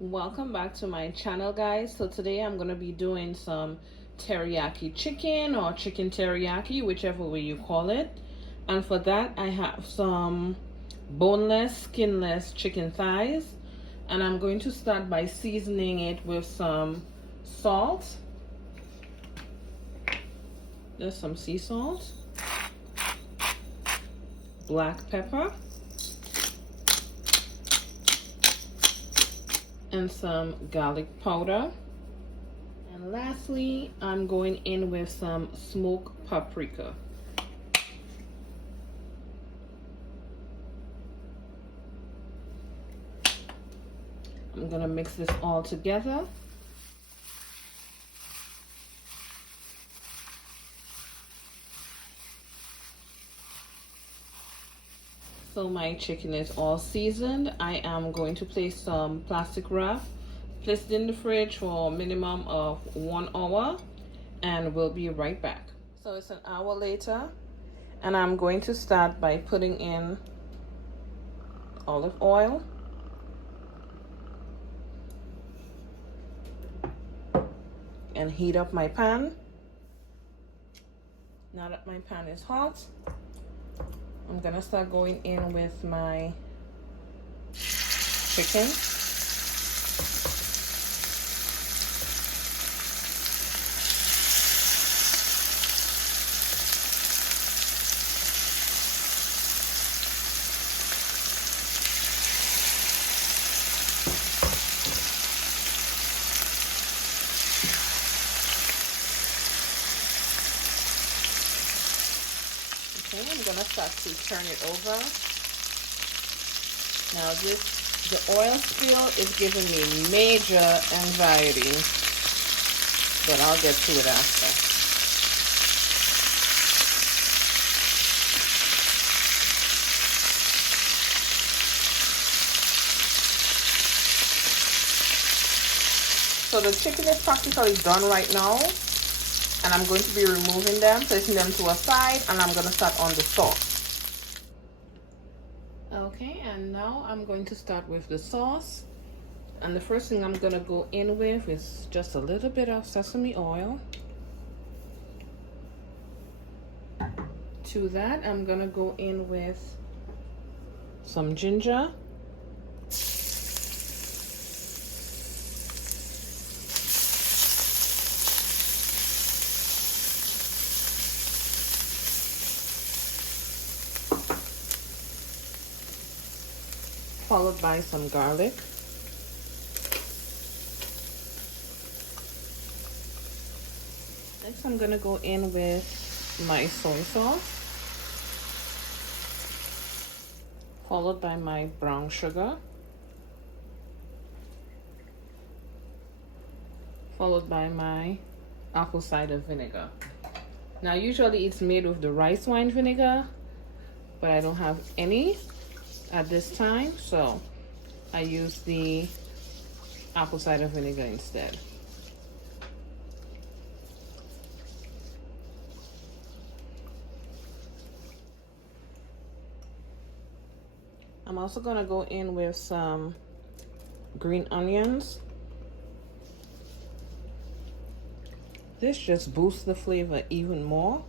Welcome back to my channel, guys. So today I'm going to be doing some teriyaki chicken or chicken teriyaki, whichever way you call it. And for that I have some boneless, skinless chicken thighs, and I'm going to start by seasoning it with some salt. There's some sea salt, black pepper, and some garlic powder. And lastly, I'm going in with some smoked paprika. I'm gonna mix this all together. So my chicken is all seasoned. I am going to place some plastic wrap, place it in the fridge for a minimum of 1 hour, and we'll be right back. So it's an hour later, and I'm going to start by putting in olive oil, and heat up my pan. Now that my pan is hot, I'm gonna start going in with my chicken. Okay, I'm gonna start to turn it over. Now the oil spill is giving me major anxiety, but I'll get to it after. So the chicken is practically done right now, and I'm going to be removing them, placing them to a side, and I'm going to start on the sauce. Okay, and now I'm going to start with the sauce. And the first thing I'm going to go in with is just a little bit of sesame oil. To that, I'm going to go in with some ginger. Followed by some garlic. Next, I'm gonna go in with my soy sauce, followed by my brown sugar, followed by my apple cider vinegar. Now, usually it's made with the rice wine vinegar, but I don't have any at this time, so I use the apple cider vinegar instead. I'm also gonna go in with some green onions. This just boosts the flavor even more.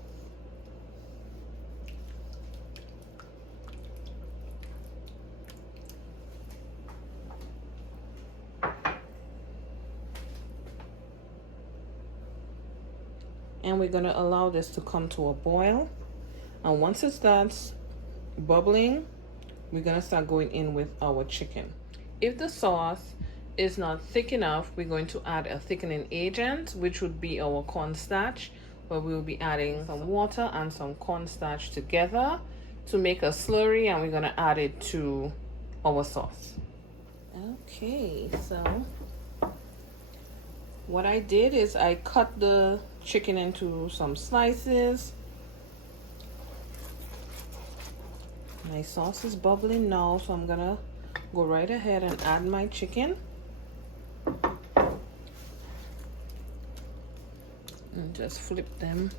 And we're gonna allow this to come to a boil. And once it starts bubbling, we're gonna start going in with our chicken. If the sauce is not thick enough, we're going to add a thickening agent, which would be our cornstarch, where we'll be adding some water and some cornstarch together to make a slurry, and we're gonna add it to our sauce. Okay, so what I did is I cut the chicken into some slices. My sauce is bubbling now, so I'm gonna go right ahead and add my chicken. And just flip them.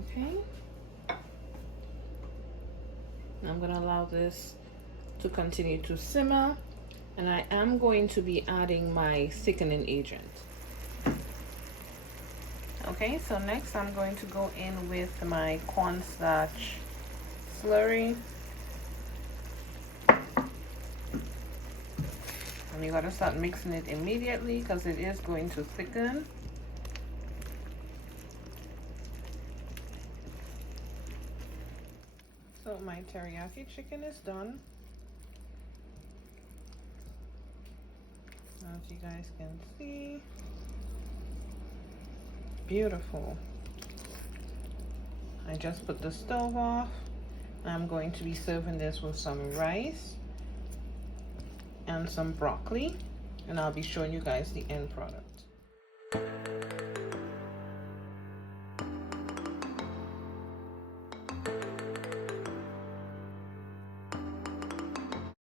Okay. I'm gonna allow this to continue to simmer, and I am going to be adding my thickening agent. Okay, so next I'm going to go in with my cornstarch slurry. And you gotta start mixing it immediately because it is going to thicken. So my teriyaki chicken is done. As you guys can see, beautiful. I just put the stove off. I'm going to be serving this with some rice and some broccoli, and I'll be showing you guys the end product.